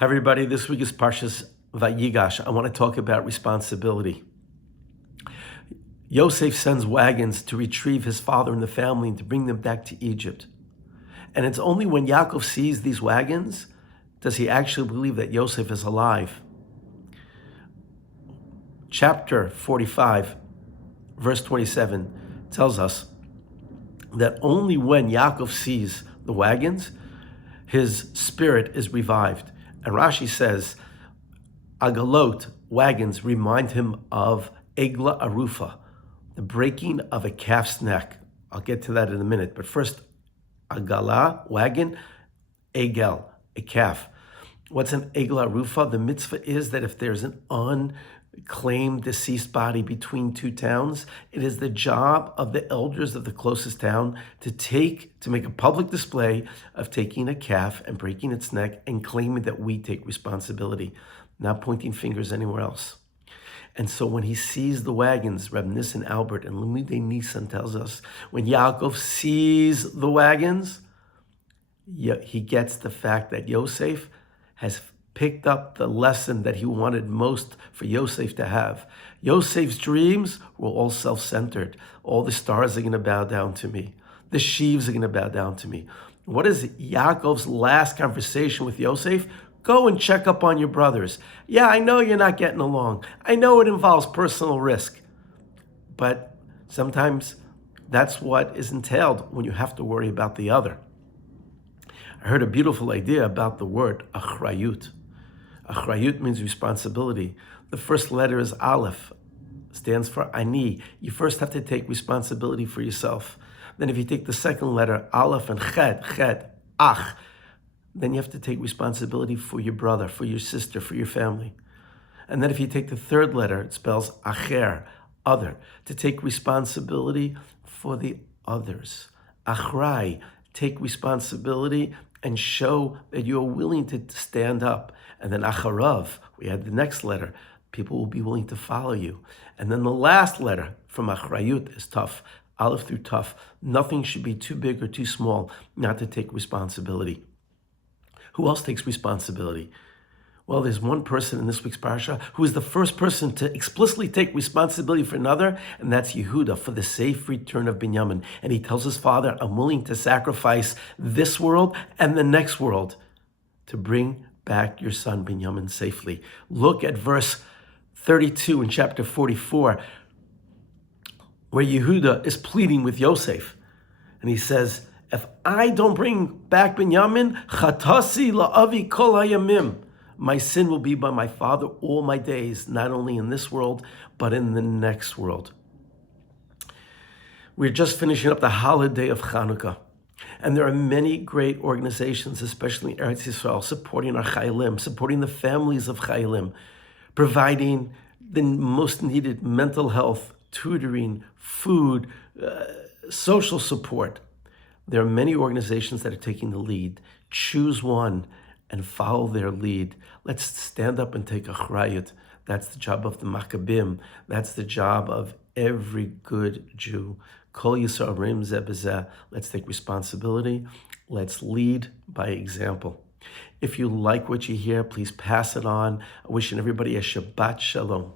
Hi everybody, this week is Parshas Vayigash. I want to talk about responsibility. Yosef sends wagons to retrieve his father and the family and to bring them back to Egypt. And it's only when Yaakov sees these wagons does he actually believe that Yosef is alive. Chapter 45, verse 27 tells us that only when Yaakov sees the wagons, his spirit is revived. And Rashi says, Agalot, wagons, remind him of Egla Arufa, the breaking of a calf's neck. I'll get to that in a minute. But first, Agala, wagon, Egel, a calf. What's an Egla Arufa? The mitzvah is that if there's an unclaimed deceased body between two towns, it is the job of the elders of the closest town to make a public display of taking a calf and breaking its neck and claiming that we take responsibility, not pointing fingers anywhere else. And so when he sees the wagons, Reb Nissen Albert and Lumide Nisan tells us, when Yaakov sees the wagons, he gets the fact that Yosef has picked up the lesson that he wanted most for Yosef to have. Yosef's dreams were all self-centered. All the stars are going to bow down to me. The sheaves are going to bow down to me. What is Yaakov's last conversation with Yosef? Go and check up on your brothers. Yeah, I know you're not getting along. I know it involves personal risk. But sometimes that's what is entailed when you have to worry about the other. I heard a beautiful idea about the word achrayut. Achrayut means responsibility. The first letter is Aleph, stands for Ani. You first have to take responsibility for yourself. Then if you take the second letter, Aleph, and Chet, Ach, then you have to take responsibility for your brother, for your sister, for your family. And then if you take the third letter, it spells Acher, other, to take responsibility for the others. Achrai, take responsibility and show that you're willing to stand up. And then Acharav, we had the next letter. People will be willing to follow you. And then the last letter from Achrayut is Taf, Aleph through Taf. Nothing should be too big or too small not to take responsibility. Who else takes responsibility? Well, there's one person in this week's parasha who is the first person to explicitly take responsibility for another, and that's Yehuda, for the safe return of Binyamin. And he tells his father, I'm willing to sacrifice this world and the next world to bring back your son Binyamin safely. Look at verse 32 in chapter 44, where Yehuda is pleading with Yosef. And he says, if I don't bring back Binyamin, chatasi la'avi kol hayamim. My sin will be by my father all my days, not only in this world, but in the next world. We're just finishing up the holiday of Chanukah. And there are many great organizations, especially in Eretz Yisrael, supporting our Chayalim, supporting the families of Chayalim, providing the most needed mental health, tutoring, food, social support. There are many organizations that are taking the lead. Choose one and follow their lead. Let's stand up and take achrayut. That's the job of the Maccabim. That's the job of every good Jew. Kol Yisrael Reim Zeh B'Zeh. Let's take responsibility. Let's lead by example. If you like what you hear, please pass it on. Wishing everybody a Shabbat Shalom.